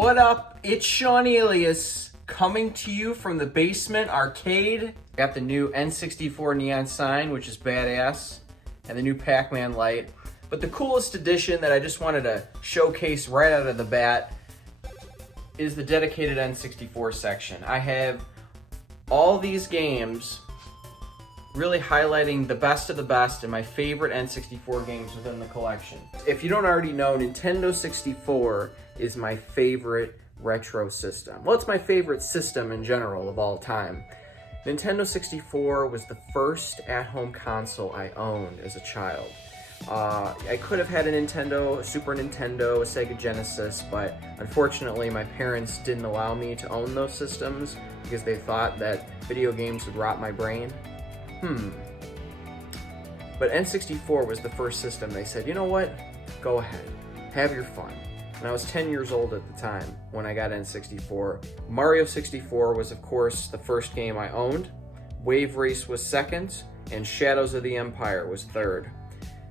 What up? It's Seaneleous coming to you from the basement arcade. Got the new N64 neon sign, which is badass, and the new Pac-Man light. But the coolest addition that I just wanted to showcase right out of the bat is the dedicated N64 section. I have all these games really highlighting the best of the best and my favorite N64 games within the collection. If you don't already know, Nintendo 64 is my favorite retro system. Well, it's my favorite system in general of all time. Nintendo 64 was the first at-home console I owned as a child. I could have had a Nintendo, a Super Nintendo, a Sega Genesis, but unfortunately my parents didn't allow me to own those systems because they thought that video games would rot my brain. But N64 was the first system they said, you know what, go ahead, have your fun. And I was 10 years old at the time when I got N64. Mario 64 was of course the first game I owned, Wave Race was second, and Shadows of the Empire was third.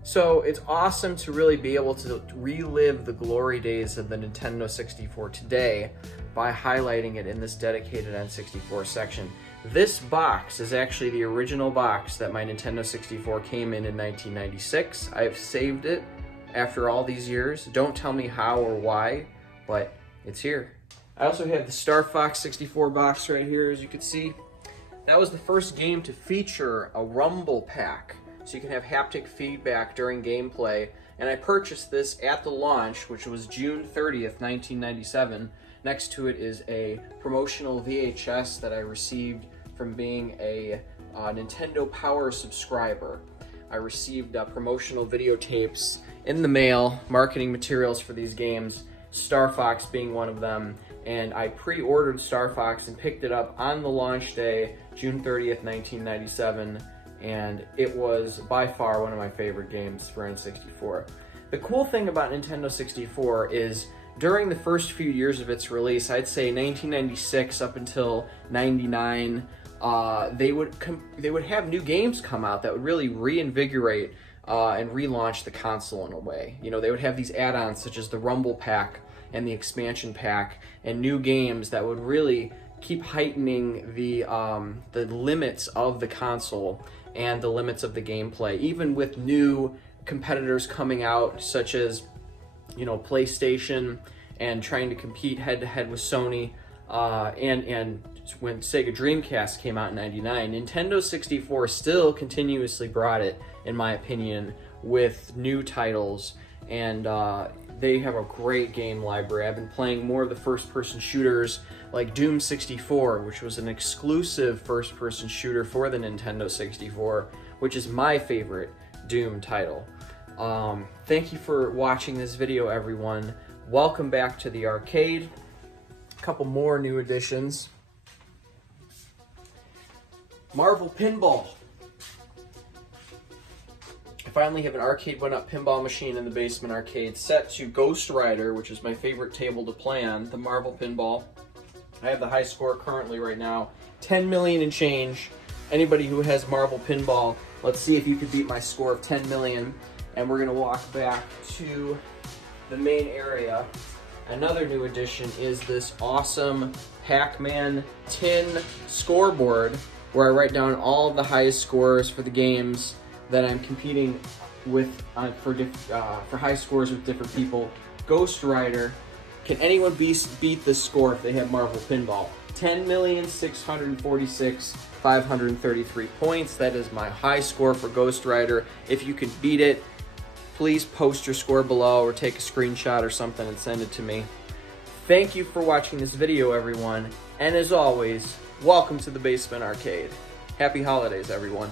So it's awesome to really be able to relive the glory days of the Nintendo 64 today by highlighting it in this dedicated N64 section. This box is actually the original box that my Nintendo 64 came in 1996. I have saved it after all these years. Don't tell me how or why, but it's here. I also have the Star Fox 64 box right here, as you can see. That was the first game to feature a rumble pack, so you can have haptic feedback during gameplay. And I purchased this at the launch, which was June 30th, 1997. Next to it is a promotional VHS that I received from being a Nintendo Power subscriber. I received promotional videotapes in the mail, marketing materials for these games, Star Fox being one of them, and I pre-ordered Star Fox and picked it up on the launch day, June 30th, 1997, and it was by far one of my favorite games for N64. The cool thing about Nintendo 64 is during the first few years of its release, I'd say 1996 up until 99, they would have new games come out that would really reinvigorate and relaunch the console in a way. You know, they would have these add-ons such as the Rumble Pack and the Expansion Pack and new games that would really keep heightening the limits of the console and the limits of the gameplay, even with new competitors coming out such as, you know, PlayStation and trying to compete head-to-head with Sony, and when Sega Dreamcast came out in '99, Nintendo 64 still continuously brought it, in my opinion, with new titles, and they have a great game library. I've been playing more of the first-person shooters like Doom 64, which was an exclusive first-person shooter for the Nintendo 64, which is my favorite Doom title. Thank you for watching this video, everyone. Welcome back to the arcade. A couple more new additions. Marvel Pinball. I finally have an arcade one-up pinball machine in the basement arcade set to Ghost Rider, which is my favorite table to play on, the Marvel Pinball. I have the high score currently right now, 10 million and change. Anybody who has Marvel Pinball, let's see if you could beat my score of 10 million. And we're gonna walk back to the main area. Another new addition is this awesome Pac-Man tin scoreboard where I write down all of the highest scores for the games that I'm competing with for high scores with different people. Ghost Rider. Can anyone beat this score if they have Marvel Pinball? 10,646,533 points. That is my high score for Ghost Rider. If you can beat it, please post your score below or take a screenshot or something and send it to me. Thank you for watching this video, everyone. And as always, welcome to the Basement Arcade. Happy holidays, everyone.